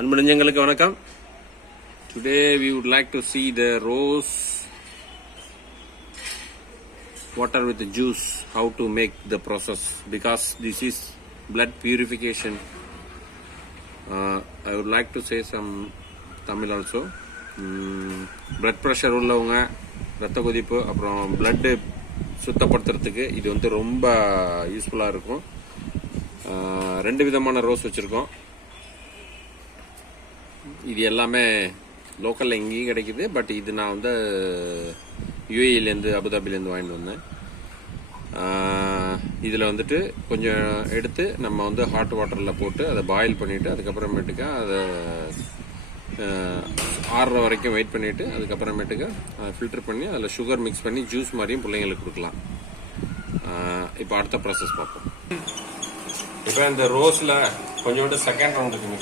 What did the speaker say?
அன்பு நெஞ்சங்களுக்கு வணக்கம். Today we would like to see the rose water with the juice, how to make the process, because this is blood purification. I would like to say some Tamil also. Blood pressure உள்ளவங்க, ரத்த கொதிப்பு, அப்புறம் blood சுத்தப்படுத்துறதுக்கு இது வந்து ரொம்ப யூஸ்ஃபுல்லாக இருக்கும். ரெண்டு விதமான ரோஸ் வச்சுருக்கோம். இது எல்லாமே லோக்கலில் எங்கேயும் கிடைக்குது. பட் இது நான் வந்து யூஏஇலேருந்து அபுதாபிலேருந்து வாங்கிட்டு வந்தேன். இதில் வந்துட்டு கொஞ்சம் எடுத்து நம்ம வந்து ஹாட் வாட்டரில் போட்டு அதை பாயில் பண்ணிவிட்டு அதுக்கப்புறமேட்டுக்கா அதை ஆறுற வரைக்கும் வெயிட் பண்ணிவிட்டு அதுக்கப்புறமேட்டுக்கா அதை ஃபில்டர் பண்ணி அதில் சுகர் மிக்ஸ் பண்ணி ஜூஸ் மாதிரியும் பிள்ளைங்களுக்கு கொடுக்கலாம். இப்போ அடுத்த ப்ராசஸ் பார்ப்போம். இப்போ இந்த ரோஸில் கொஞ்சோண்டு செகண்ட் ரவுண்டுக்கு மிக்ஸ்